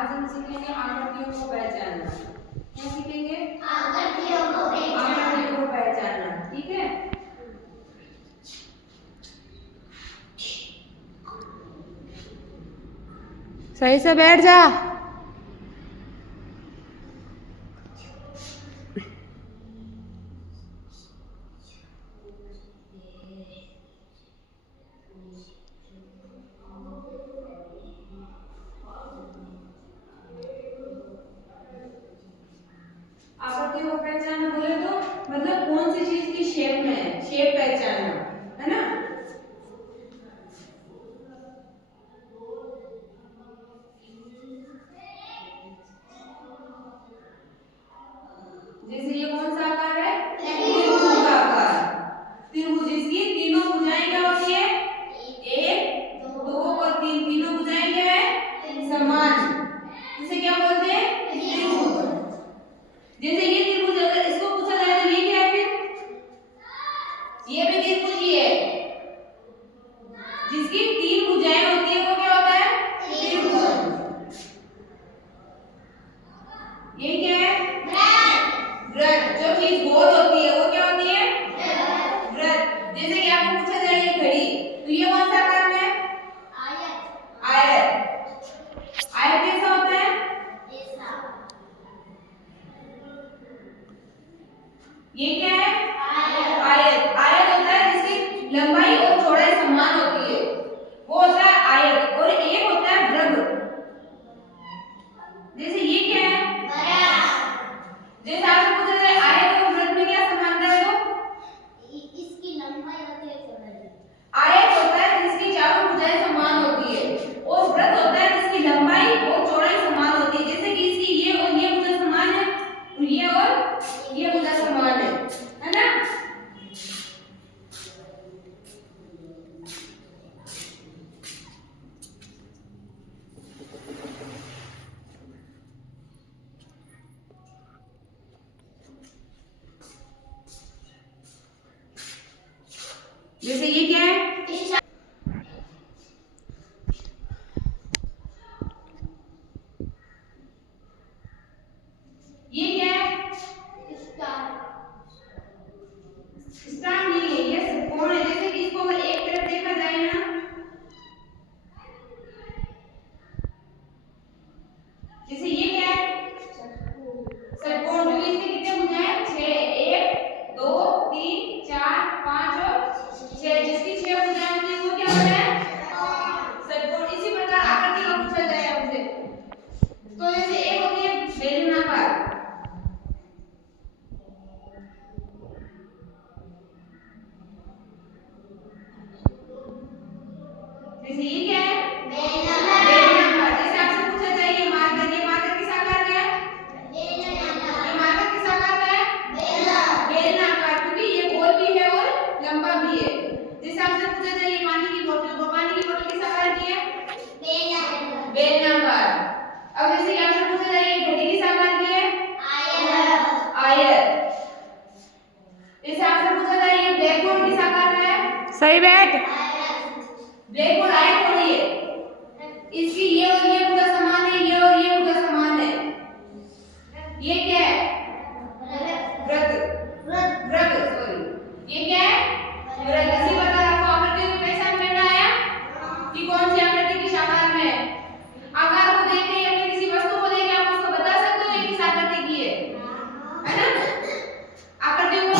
आज हम सीखेंगे आकृतियों को पहचानना। क्या सीखेंगे? आकृतियों को पहचानना। ठीक है। सही से बैठ जा। आकृतियों को पहचानना बोले तो मतलब कौन सी चीज की शेप में है, शेप पहचानना, है ना। जैसे ये कौन सा आकार है? त्रिभुज का आकार। त्रिभुज, इसकी तीनों भुजाएं क्या होती है? एक, दो और तीन, तीनों भुजाएं क्या है? समान। इसे क्या बोलते हैं? त्रिभुज। जैसे ये त्रिभुज, अगर इसको पूछा जाए तो ये क्या है फिर? ये भी त्रिभुज ही है। जिसकी तीन भुजाएं होती है वो क्या होता है? त्रिभुज। ये क्या है? वृत्त। जो चीज गोल होती है वो क्या होती है? वृत्त। जैसे कि आपको पूछा जाए ये घड़ी, तो ये कौन सा आकार में है? आयत। आयत कैसा होता है? ये क्या है? आयत। आयत होता है जिसकी लंबाई और चौड़ाई समान होती है, वो होता है आयत। और एक होता है वृत्त। जैसे ये क्या है? जैसे आपसे पूछा जाए आयत और वृत्त में क्या समानता है? तो इसकी लंबाई होती है चौड़ाई। आयत होता है जिसकी चारों भुजाएं समान होती है, और वृत्त होता है जिसकी लंबाई और चौड़ाई समान होती है। जैसे कि इसकी ये और ये भुजा समान है, ये और ये भुजा समान है ना। जैसे ये क्या है? ये क्या है? स्टार नहीं है, ये षटकोण है। जैसे कि इसको अगर एक तरफ देखा जाए ना, जैसे ये क्या है? षटकोण। क्योंकि इसके कितने भुजाएं? 6। 1 2 3 4 5 और 6। जिसकी 6 भुजाएं होती है वो क्या होता है? षटकोण। इसी प्रकार आकृति का पूछा जाए हमसे, तो जैसे एक होती है बेलनाकार। जैसे ये क्या है? बेलनाकार। जैसे आपसे पूछा जाए ये मार्कर, ये मार्कर किस आकार का है? ये मार्कर किस आकार का है? बेलनाकार। क्योंकि ये गोल भी है और लंबा भी है। जैसे आपसे पूछा जाए ये पानी की बोतल, तो पानी की बोतल किस आकार की है? बेलनाकार। अब जैसे कि आपसे पूछा जाए ये घड़ी किस आकार की है? आयत। जैसे आपसे पूछा जाए ये ब्लैक बोर्ड किस आकार का है? सही बैठ। ब्लैक बोर्ड आयत थोड़ी है। इसकी ये और ये भुजा समान है, ये और ये भुजा समान है। ये क्या है? वृत्त। सॉरी, ये क्या है? वृत्त। इसी प्रकार आपको आकृतियों की पहचान करना आया कि कौन सी आकृति किस आकार में है। आकार को देख के या फिर किसी वस्तु को देख के आप उसको बता सकते हो ये किस आकृति की है ना। आकृतियों को